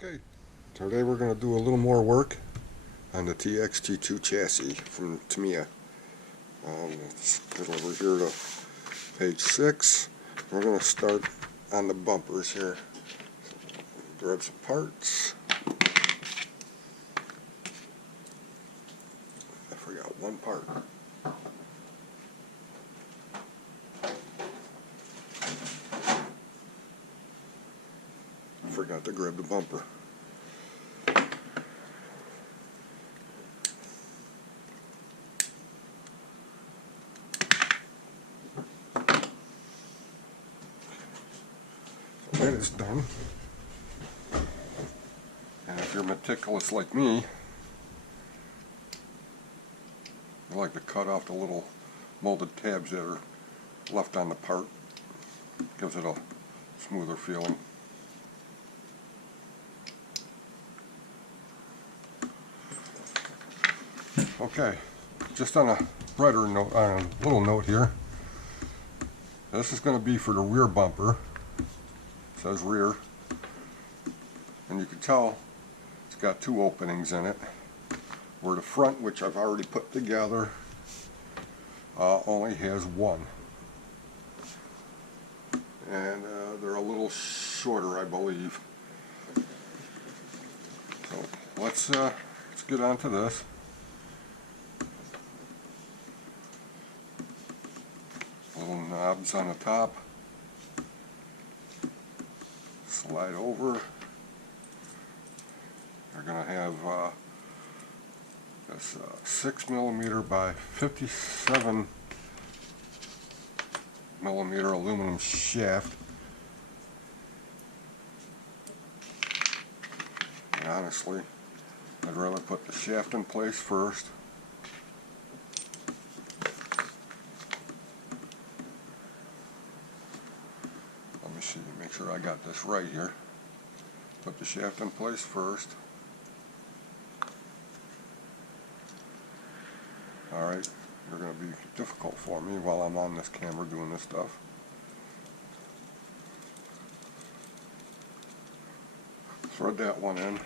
Okay, today we're going to do a little more work on the TXT-2 chassis from Tamiya. Let's get over here to page 6. We're going to start on the bumpers here. Grab some parts. I forgot one part. Forgot to grab the bumper. So that is done. And if you're meticulous like me, you like to cut off the little molded tabs that are left on the part. Gives it a smoother feeling. Okay, just on a brighter note, on a little note here, this is going to be for the rear bumper. It says rear, and you can tell it's got two openings in it, where the front, which I've already put together, only has one, and they're a little shorter, I believe. So let's get on to this. Little knobs on the top, slide over. You're going to have this 6mm by 57mm aluminum shaft. And honestly, I'd rather put the shaft in place first. Make sure I got this right here. Put the shaft in place first. Alright, they're going to be difficult for me while I'm on this camera doing this stuff. Thread that one in.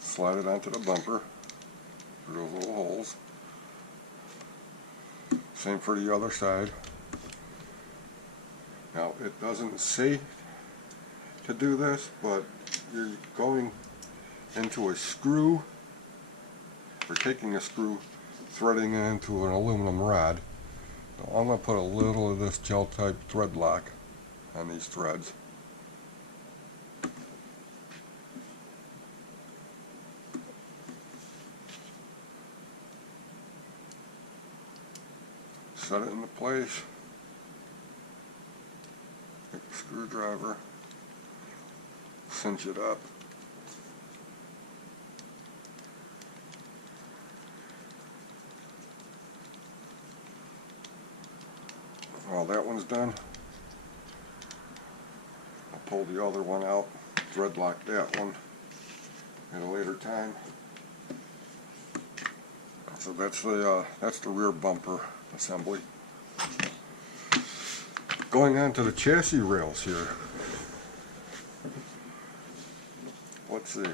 Slide it onto the bumper through those little holes. Same for the other side. Now, it doesn't say to do this, but you're going into a screw, or taking a screw, threading it into an aluminum rod. So I'm going to put a little of this gel type thread lock on these threads. Set it into place. Take a screwdriver, cinch it up. While that one's done, I'll pull the other one out, thread lock that one at a later time. So that's the rear bumper assembly. Going on to the chassis rails here. Let's see.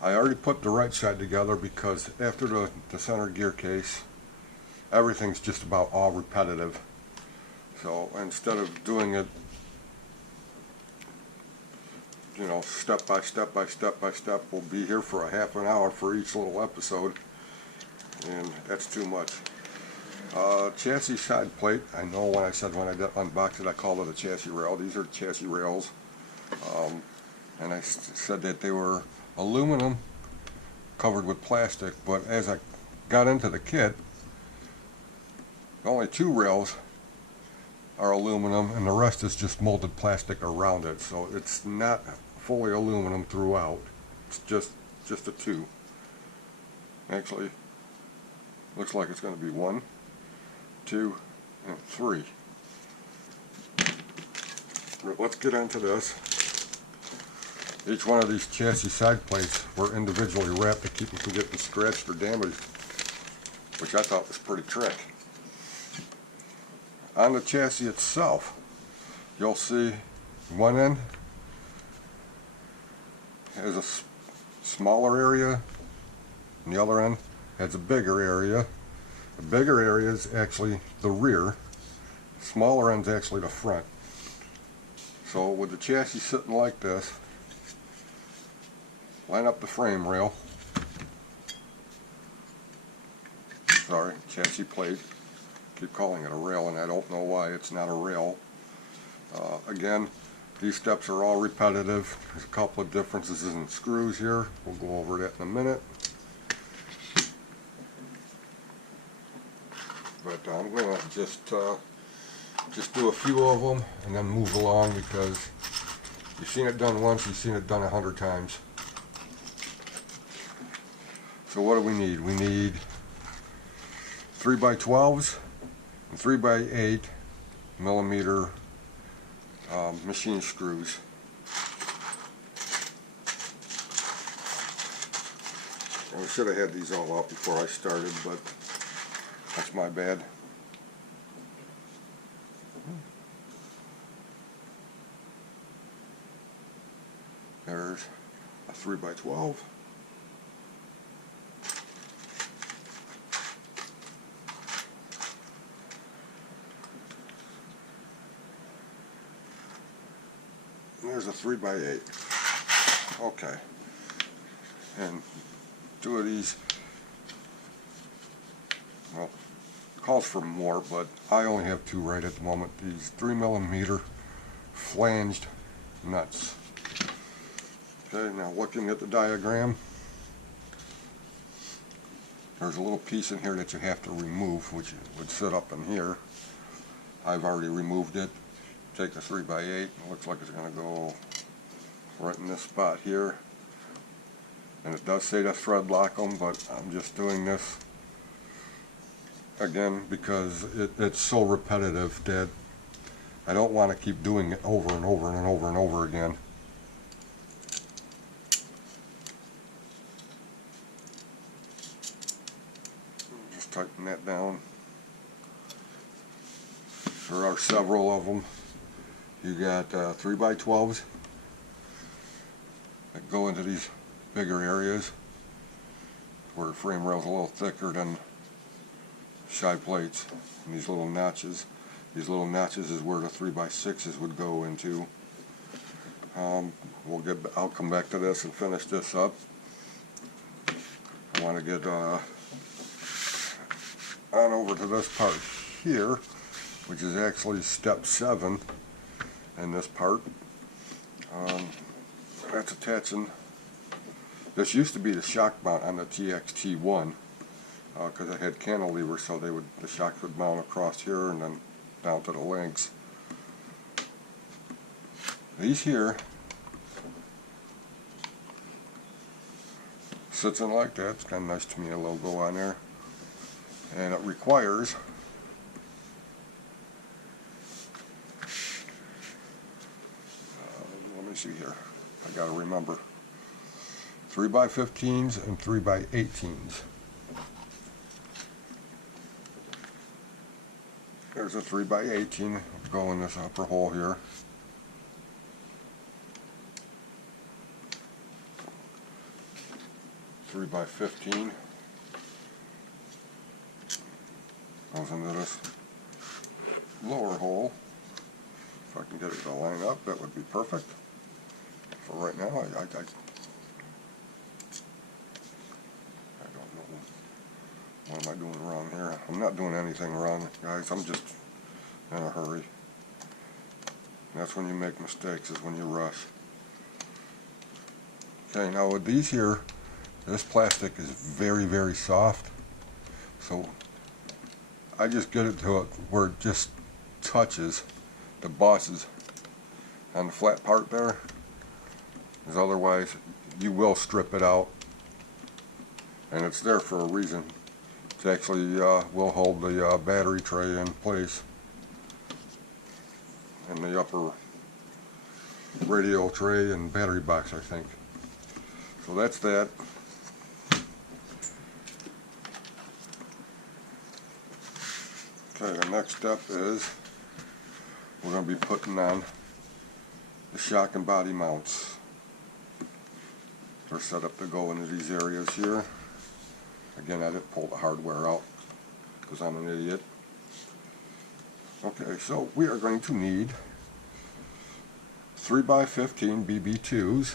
I already put the right side together because after the center gear case, everything's just about all repetitive. So instead of doing it, you know, step by step by step by step, we'll be here for a half an hour for each little episode, and that's too much. Chassis side plate. I know when I unboxed it, I called it a chassis rail. These are chassis rails, and I said that they were aluminum covered with plastic. But as I got into the kit, only two rails are aluminum, and the rest is just molded plastic around it. So it's not fully aluminum throughout. It's just a two. Actually, looks like it's going to be 1, 2, and 3. Let's get into this. Each one of these chassis side plates were individually wrapped to keep them from getting scratched or damaged, which I thought was pretty trick. On the chassis itself, you'll see one end has a smaller area and the other end has a bigger area. The bigger area is actually the rear, the smaller end is actually the front. So with the chassis sitting like this, line up the frame rail, sorry, chassis plate, keep calling it a rail and I don't know why it's not a rail. Again, these steps are all repetitive. There's a couple of differences in screws here. We'll go over that in a minute. But I'm going to just do a few of them and then move along, because you've seen it done once, you've seen it done 100 times. So what do we need? We need 3x12s and 3x8 millimeter machine screws. I should have had these all out before I started, but that's my bad. There's a 3x12. There's a 3x8. Okay. And two of these, well, calls for more, but I only have two right at the moment. These 3mm flanged nuts. Okay, now looking at the diagram, there's a little piece in here that you have to remove, which would sit up in here. I've already removed it. Take the 3x8, it looks like it's going to go right in this spot here. And it does say to thread lock them, but I'm just doing this again because it's so repetitive that I don't want to keep doing it over and over and over and over again. Just tighten that down. There are several of them. You got 3x12s that go into these bigger areas where the frame rail is a little thicker than side plates, and these little notches. These little notches is where the 3x6s would go into. I'll come back to this and finish this up. I want to get on over to this part here, which is actually step 7 in this part. That's attaching. This used to be the shock mount on the TXT-1 because it had cantilever, so the shocks would mount across here and then down to the links. These here sits in like that. It's kind of nice Tamiya logo on there, and it requires let me see here, I gotta remember, 3x15s and 3x18s. There's a 3x18 go in this upper hole here. Three by 15 goes into this lower hole. If I can get it to line up, that would be perfect. For right now, I don't know. What am I doing wrong here? I'm not doing anything wrong, guys. I'm just in a hurry. And that's when you make mistakes, is when you rush. Okay, now with these here, this plastic is very, very soft. So I just get it to where it just touches the bosses on the flat part there, because otherwise you will strip it out, and it's there for a reason. It actually will hold the battery tray in place, and the upper radio tray and battery box, I think. So that's that. Okay, the next step is we're going to be putting on the shock and body mounts are set up to go into these areas here. Again, I didn't pull the hardware out because I'm an idiot. Okay, so we are going to need 3x15 BB2s.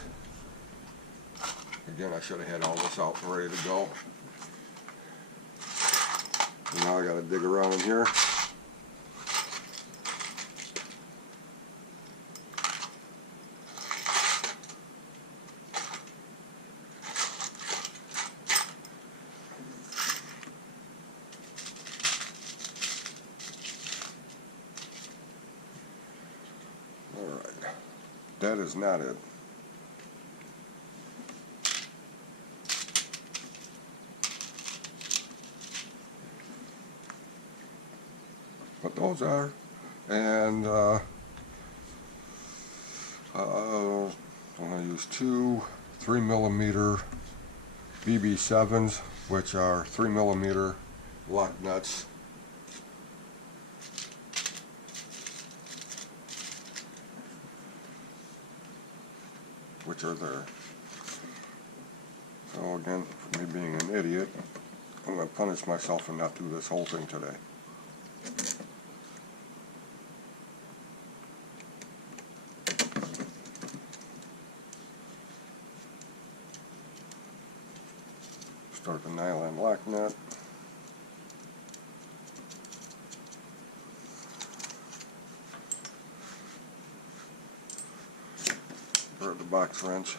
Again, I should have had all this out and ready to go. And now I got to dig around in here. Alright, that is not it. But those are, and I'm going to use two 3mm BB7s, which are 3mm lock nuts. Which are there. So again, for me being an idiot, I'm going to punish myself and not do this whole thing today. Start the nylon lock nut. Grab the box wrench.